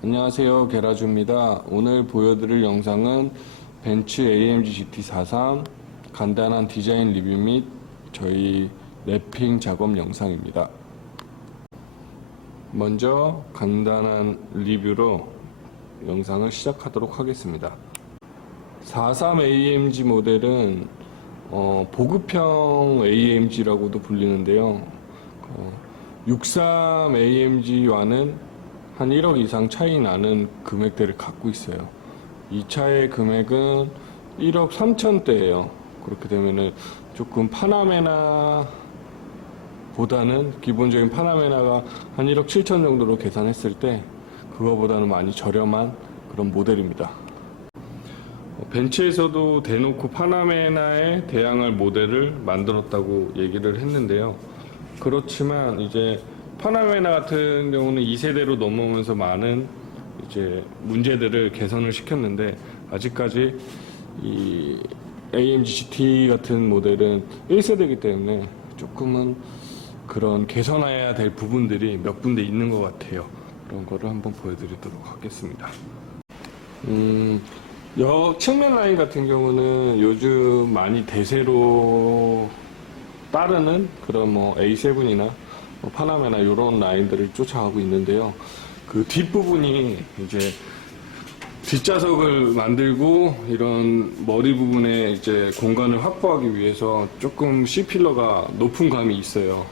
안녕하세요, 게라주입니다. 오늘 보여드릴 영상은 벤츠 AMG GT43 간단한 디자인 리뷰 및 저희 랩핑 작업 영상입니다. 먼저 간단한 리뷰로 영상을 시작하도록 하겠습니다. 43 AMG 모델은 보급형 AMG라고도 불리는데요. 63 AMG와는 한 1억 이상 차이 나는 금액대를 갖고 있어요. 이 차의 금액은 1억 3천대예요. 그렇게 되면은 조금 파나메나 보다는 기본적인 파나메나가 한 1억 7천 정도로 계산했을 때 그거보다는 많이 저렴한 그런 모델입니다. 벤츠에서도 대놓고 파나메나에 대항할 모델을 만들었다고 얘기를 했는데요. 그렇지만 이제 파나메나 같은 경우는 2세대로 넘어오면서 많은 이제 문제들을 개선을 시켰는데 아직까지 이 AMG GT 같은 모델은 1세대이기 때문에 조금은 그런 개선해야 될 부분들이 몇 군데 있는 것 같아요. 그런 거를 한번 보여드리도록 하겠습니다. 측면 라인 같은 경우는 요즘 많이 대세로 따르는 그런 뭐 A7이나 파나메나 이런 라인들을 쫓아가고 있는데요. 그 뒷부분이 이제 뒷좌석을 만들고 이런 머리 부분에 이제 공간을 확보하기 위해서 조금 C필러가 높은 감이 있어요.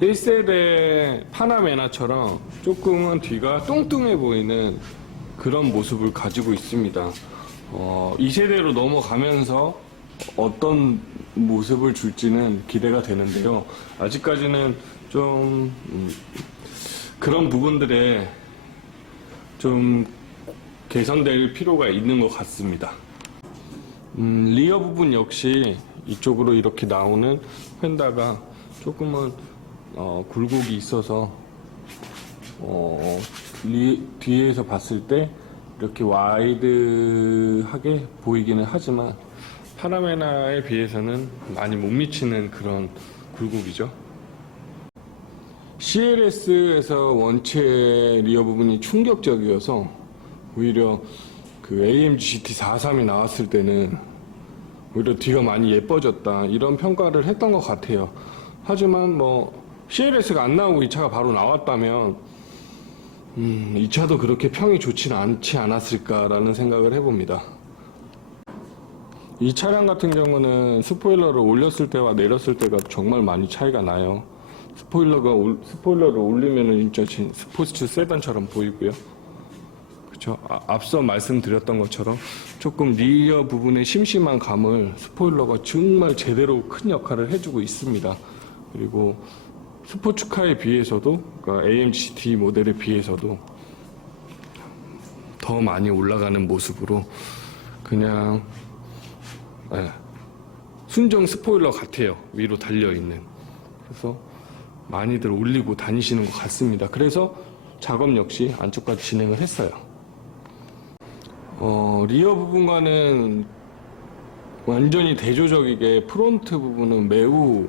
1세대 파나메나처럼 조금은 뒤가 뚱뚱해 보이는 그런 모습을 가지고 있습니다. 2세대로 넘어가면서 어떤 모습을 줄지는 기대가 되는데요. 아직까지는 좀 그런 부분들에 좀 개선될 필요가 있는 것 같습니다. 리어 부분 역시 이쪽으로 이렇게 나오는 휀다가 조금은 굴곡이 있어서 뒤에서 봤을 때 이렇게 와이드하게 보이기는 하지만 파나메나에 비해서는 많이 못 미치는 그런 굴곡이죠. CLS에서 원체 리어 부분이 충격적이어서 오히려 그 AMG GT43이 나왔을 때는 오히려 뒤가 많이 예뻐졌다 이런 평가를 했던 것 같아요. 하지만 뭐 CLS가 안 나오고 이 차가 바로 나왔다면 이 차도 그렇게 평이 좋지는 않지 않았을까라는 생각을 해봅니다. 이 차량 같은 경우는 스포일러를 올렸을 때와 내렸을 때가 정말 많이 차이가 나요. 스포일러를 올리면은 진짜 스포츠 세단처럼 보이고요. 그렇죠? 앞서 말씀드렸던 것처럼 조금 리어 부분의 심심한 감을 스포일러가 정말 제대로 큰 역할을 해주고 있습니다. 그리고 스포츠카에 비해서도, 그러니까 AMG GT 모델에 비해서도 더 많이 올라가는 모습으로 그냥 순정 스포일러 같아요. 위로 달려있는. 그래서 많이들 올리고 다니시는 것 같습니다. 그래서 작업 역시 안쪽까지 진행을 했어요. 리어 부분과는 완전히 대조적이게 프론트 부분은 매우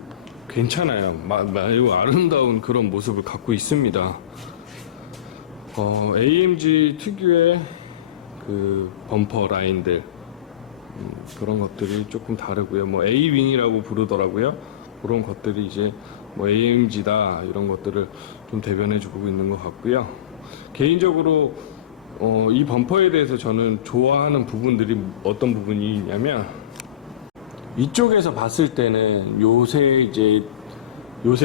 괜찮아요. 매우 아름다운 그런 모습을 갖고 있습니다. AMG 특유의 그 범퍼 라인들 그런 것들이 조금 다르고요. 뭐 A윙이라고 부르더라고요. 그런 것들이 이제 뭐 AMG다 이런 것들을 좀 대변해주고 있는 것 같고요. 개인적으로 이 범퍼에 대해서 저는 좋아하는 부분들이 어떤 부분이 있냐면 이쪽에서 봤을 때는 요새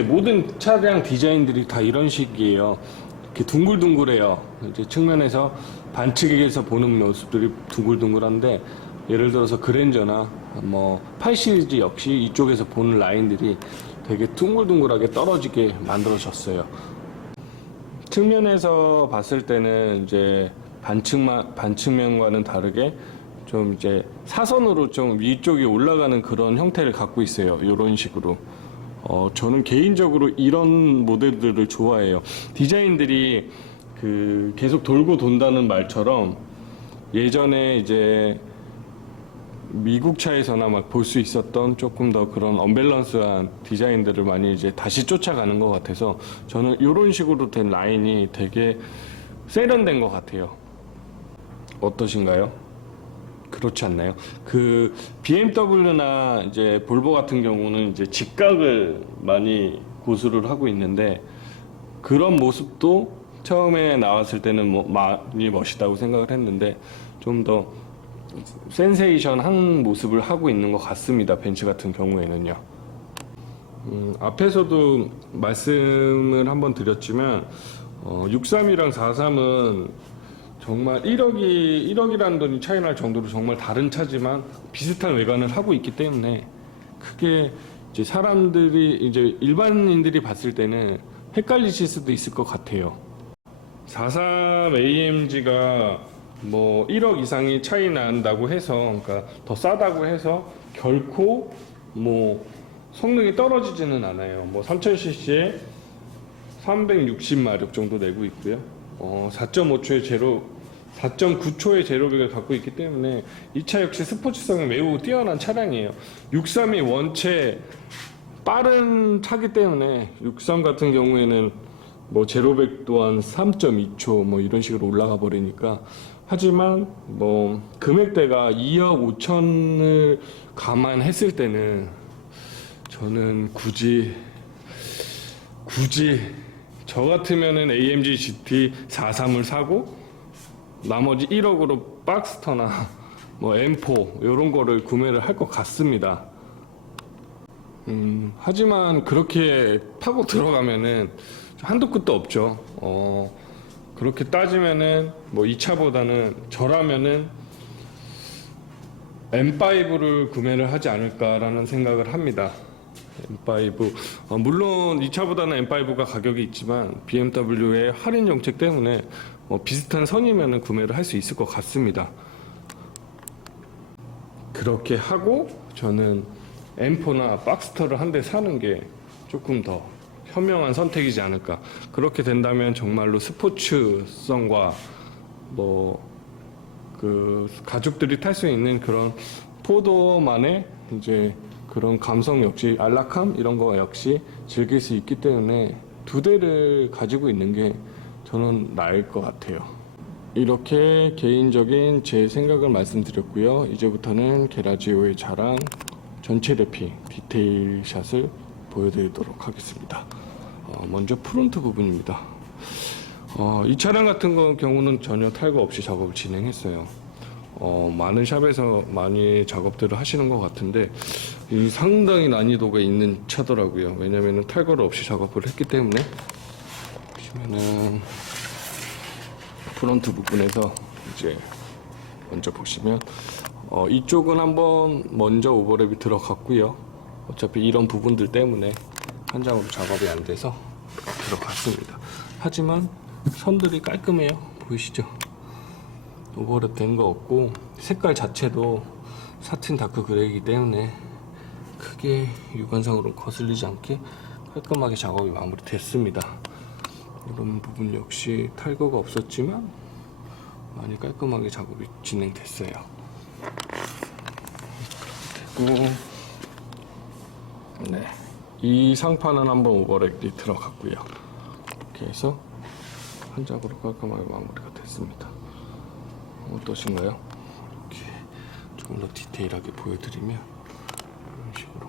모든 차량 디자인들이 다 이런 식이에요. 이렇게 둥글둥글해요. 이제 측면에서 반측에서 보는 모습들이 둥글둥글한데 예를 들어서 그랜저나 뭐 8 시리즈 역시 이쪽에서 보는 라인들이 되게 둥글둥글하게 떨어지게 만들어졌어요. 측면에서 봤을 때는 이제 반측면과는 다르게 좀 이제 사선으로 좀 위쪽이 올라가는 그런 형태를 갖고 있어요. 이런 식으로. 저는 개인적으로 이런 모델들을 좋아해요. 디자인들이 그 계속 돌고 돈다는 말처럼 예전에 이제 미국 차에서나 막 볼 수 있었던 조금 더 그런 언밸런스한 디자인들을 많이 이제 다시 쫓아가는 것 같아서 저는 이런 식으로 된 라인이 되게 세련된 것 같아요. 어떠신가요? 그렇지 않나요? 그 BMW나 이제 볼보 같은 경우는 이제 직각을 많이 고수를 하고 있는데, 그런 모습도 처음에 나왔을 때는 뭐 많이 멋있다고 생각을 했는데 좀 더 센세이션한 모습을 하고 있는 것 같습니다. 벤츠 같은 경우에는요. 앞에서도 말씀을 한번 드렸지만 63이랑 43은 정말 1억이라는 돈이 차이 날 정도로 정말 다른 차지만 비슷한 외관을 하고 있기 때문에 크게 이제 사람들이 이제 일반인들이 봤을 때는 헷갈리실 수도 있을 것 같아요. 43 AMG가 뭐 1억 이상이 차이 난다고 해서, 그러니까 더 싸다고 해서 결코 뭐 성능이 떨어지지는 않아요. 뭐 3000cc에 360마력 정도 내고 있고요. 4.9초의 제로백을 갖고 있기 때문에 이 차 역시 스포츠성이 매우 뛰어난 차량이에요. 63이 원체 빠른 차기 때문에 63 같은 경우에는 뭐 제로백 또한 3.2초 뭐 이런 식으로 올라가 버리니까. 하지만 뭐 금액대가 2억 5천을 감안했을 때는 저는 굳이 저 같으면은 AMG GT 43을 사고 나머지 1억으로 박스터나 뭐 M4 이런 거를 구매를 할 것 같습니다. 하지만 그렇게 파고 들어가면은 한도 끝도 없죠. 그렇게 따지면은 뭐 이 차보다는 저라면은 M5를 구매를 하지 않을까라는 생각을 합니다. M5 물론 이 차보다는 M5가 가격이 있지만 BMW의 할인 정책 때문에 비슷한 선이면은 구매를 할 수 있을 것 같습니다. 그렇게 하고 저는 M4나 박스터를 한 대 사는 게 조금 더 현명한 선택이지 않을까. 그렇게 된다면 정말로 스포츠성과 뭐 그 가족들이 탈 수 있는 그런 포도만의 이제 그런 감성 역시 안락함 이런 거 역시 즐길 수 있기 때문에 두 대를 가지고 있는 게 저는 나을 것 같아요. 이렇게 개인적인 제 생각을 말씀드렸고요. 이제부터는 게라지오의 자랑 전체 래핑 디테일 샷을 보여드리도록 하겠습니다. 먼저 프론트 부분입니다. 이 차량 같은 경우는 전혀 탈거 없이 작업을 진행했어요. 많은 샵에서 많이 작업들을 하시는 것 같은데 상당히 난이도가 있는 차더라고요. 왜냐면은 탈거를 없이 작업을 했기 때문에. 보시면은 프론트 부분에서 이제 먼저 보시면 이쪽은 한번 먼저 오버랩이 들어갔고요. 어차피 이런 부분들 때문에 한 장으로 작업이 안 돼서 들어갔습니다. 하지만 선들이 깔끔해요. 보이시죠? 오버랩 된 거 없고 색깔 자체도 사틴 다크 그레이이기 때문에 크게 육안상으로 거슬리지 않게 깔끔하게 작업이 마무리됐습니다. 이런 부분 역시 탈거가 없었지만 많이 깔끔하게 작업이 진행됐어요. 그리고 네, 이 상판은 한번 오버랩이 들어갔고요. 이렇게 해서 한 장으로 깔끔하게 마무리가 됐습니다. 어떠신가요? 이렇게 조금 더 디테일하게 보여드리면 이런 식으로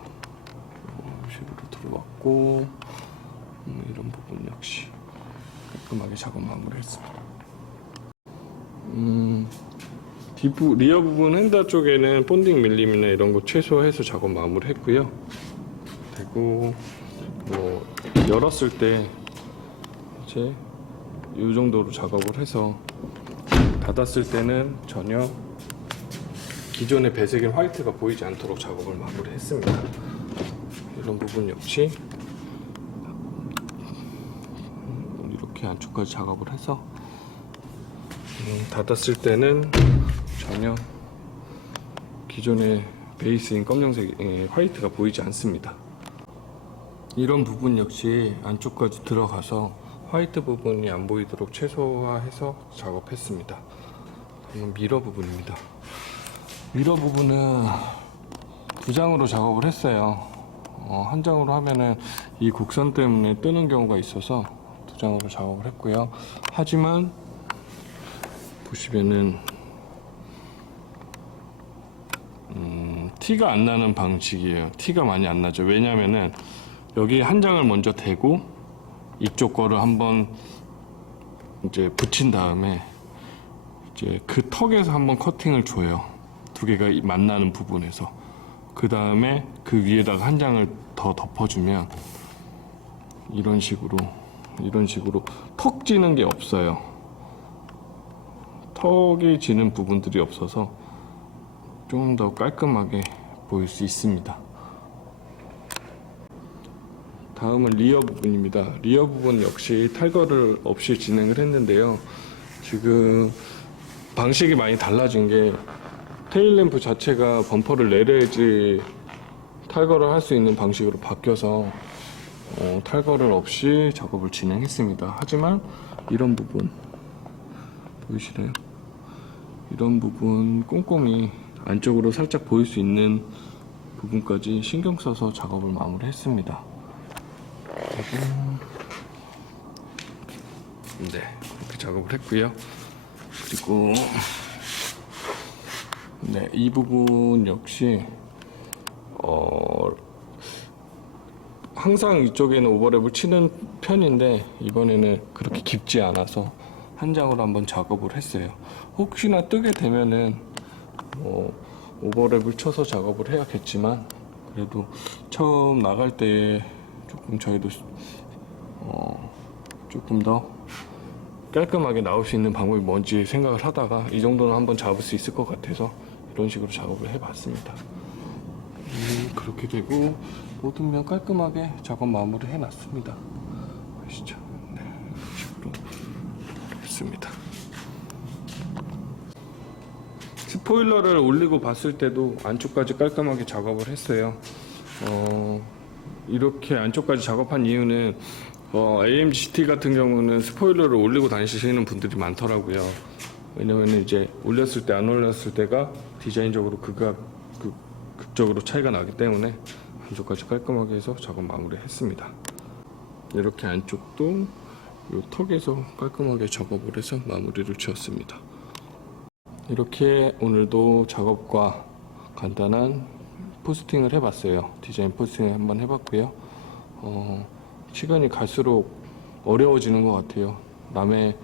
들어왔고 이런 부분 역시 깔끔하게 작업 마무리했습니다. 리어 부분 핸들 쪽에는 본딩 밀림이나 이런 거 최소화해서 작업 마무리했고요. 그리고 뭐 열었을 때 이제 이 정도로 작업을 해서 닫았을 때는 전혀 기존의 배색인 화이트가 보이지 않도록 작업을 마무리했습니다. 이런 부분 역시 이렇게 안쪽까지 작업을 해서 닫았을 때는 전혀 기존의 베이스인 검정색 화이트가 보이지 않습니다. 이런 부분 역시 안쪽까지 들어가서 화이트 부분이 안 보이도록 최소화해서 작업했습니다. 다음은 미러 부분입니다. 미러 부분은 두 장으로 작업을 했어요. 한 장으로 하면은 이 곡선 때문에 뜨는 경우가 있어서 두 장으로 작업을 했고요. 하지만 보시면은 티가 안 나는 방식이에요. 티가 많이 안 나죠. 왜냐면은 여기 한 장을 먼저 대고 이쪽 거를 한번 이제 붙인 다음에 이제 그 턱에서 한번 커팅을 줘요. 두 개가 만나는 부분에서. 그 다음에 그 위에다가 한 장을 더 덮어주면 이런 식으로 턱 지는 게 없어요. 턱이 지는 부분들이 없어서 좀 더 깔끔하게 보일 수 있습니다. 다음은 리어 부분입니다. 리어 부분 역시 탈거를 없이 진행을 했는데요. 지금 방식이 많이 달라진 게 테일램프 자체가 범퍼를 내려야지 탈거를 할 수 있는 방식으로 바뀌어서 탈거를 없이 작업을 진행했습니다. 하지만 이런 부분 보이시나요? 이런 부분 꼼꼼히 안쪽으로 살짝 보일 수 있는 부분까지 신경 써서 작업을 마무리했습니다. 네, 이렇게 작업을 했고요. 그리고 네, 이 부분 역시 항상 이쪽에는 오버랩을 치는 편인데 이번에는 그렇게 깊지 않아서 한 장으로 한번 작업을 했어요. 혹시나 뜨게 되면은 오버랩을 쳐서 작업을 해야겠지만 그래도 처음 나갈 때 조금 저희도 조금 더 깔끔하게 나올 수 있는 방법이 뭔지 생각을 하다가 이 정도는 한번 잡을 수 있을 것 같아서 이런 식으로 작업을 해봤습니다. 그렇게 되고 모든 면 깔끔하게 작업 마무리 해놨습니다. 보시죠. 네, 이런 식으로 했습니다. 스포일러를 올리고 봤을 때도 안쪽까지 깔끔하게 작업을 했어요. 이렇게 안쪽까지 작업한 이유는 AMG GT 같은 경우는 스포일러를 올리고 다니시는 분들이 많더라고요. 왜냐면 이제 올렸을 때 안 올렸을 때가 디자인적으로 극적으로 차이가 나기 때문에 안쪽까지 깔끔하게 해서 작업 마무리했습니다. 이렇게 안쪽도 이 턱에서 깔끔하게 작업을 해서 마무리를 지었습니다. 이렇게 오늘도 작업과 간단한 포스팅을 해봤어요. 디자인 포스팅을 한번 해봤고요. 시간이 갈수록 어려워지는 것 같아요. 남의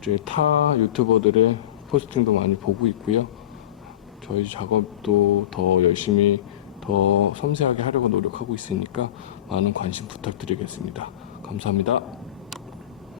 이제 타 유튜버들의 포스팅도 많이 보고 있고요. 저희 작업도 더 열심히 더 섬세하게 하려고 노력하고 있으니까 많은 관심 부탁드리겠습니다. 감사합니다.